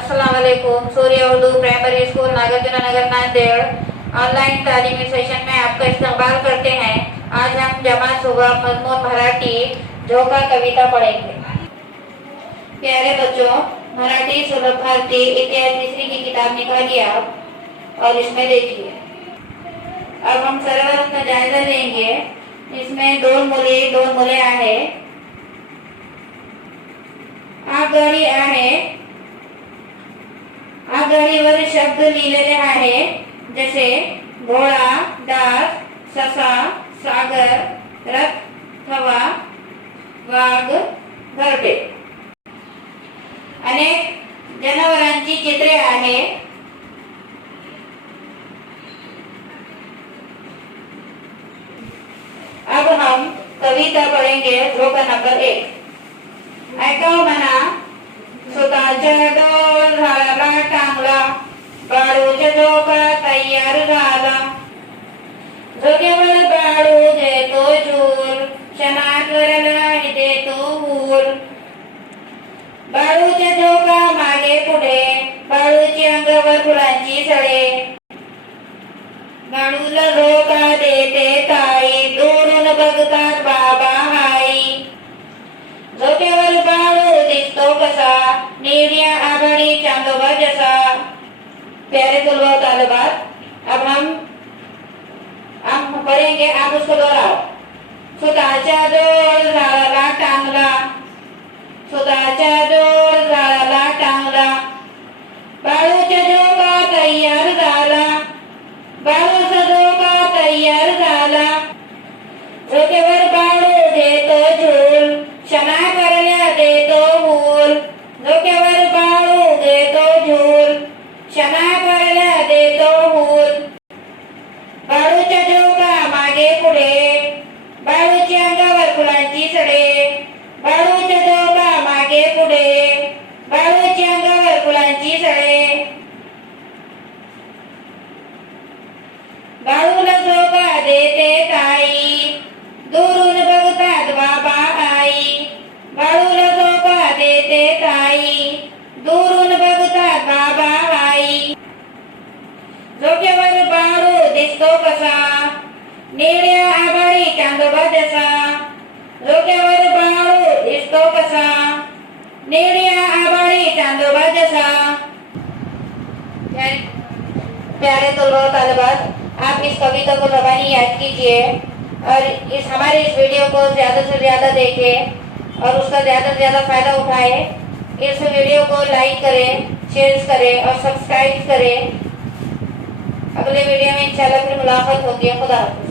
अस्सलाम वालेकुम। सूर्य उर्दू प्राइमरी स्कूल नागार्जुन नगर नांदेड़ ऑनलाइन तालीमी सेशन में आपका इस्तकबाल करते हैं। आज हम जमात सुबह मजमून मराठी झोंका कविता पढ़ेंगे। प्यारे बच्चों, मराठी सुलभ भारती इतिहास मिस्री की किताब निकालिए आप और इसमें देखिए। अब हम सरवर अपना जायजा लेंगे। इसमें दोन मुले आहे, आगगाडी आहे। आगगाडीवर शब्द लिहिलेले आहे, जसे घोडा, डास, ससा, सागर, रथ, थवा, वाघ, घरटे। अनेक जनावरांची चित्रे आहे। अब हम कविता पढ़ेंगे झोंका नंबर 1। ऐकाव म्हणा, स्वतःच्या डोल झाला टांगला, बाळूचा झोका तयार झाला। झोक्यावर बाळू देतो झूल, क्षणात देतो हूल। बाळूचा झोका मागे पुढे, बाळूची अंगावर फुलांची सडे। बाळूला झोका देते ताई, दुरून बघतात बाबा आई। झोक्यावर बाळू दिसतो कसा, नीलिया आभाळी चांदोबा जसा। प्यारे तुलवा तालबात, अब हम पढ़ेंगे, आप उसको दोहराओ। स्वतःच्या जोर झाडाला टांगला, स्वतःच्या जोर झाडाला टांगला। बाळूचा झोका तयार झाला, बाळूचा झोका तयार झाला। झोक्यावर बाळू देतो झूल, क्षणा करल्या देतो हूल। झोक्यावर बाळू देतो झूल, क्षणा करल्या देतो हूल। बाळूच्या झोका मागे पुढे, बाळूच्या अंगावर फुलांची सडे। बाळूच्या झोका मागे पुढे, बाळूच्या अंगावर फुलांची सडे। बाळूला झोका देते ताई, दुरून बघतात बाबा आई। बाळूला झोका देते ताई, दुरून बघतात बाबा आई। झोक्यावर बाळू दिसतो कसा, निळ्या आभाळी चांदोबा जसा। झोक्यावर बाळू दिसतो कसा, निळ्या आभाळी चांदोबा जसा। प्यारे तलबा तालिबात, आप इस कविता को ज़बानी याद कीजिए और हमारे इस वीडियो को ज़्यादा से ज़्यादा देखें और उसका ज़्यादा से ज़्यादा फायदा उठाएं। इस वीडियो को लाइक करें, शेयर करें और सब्सक्राइब करें। अगले वीडियो में इंशाल्लाह फिर मुलाकात होगी। खुदा हाफिज़।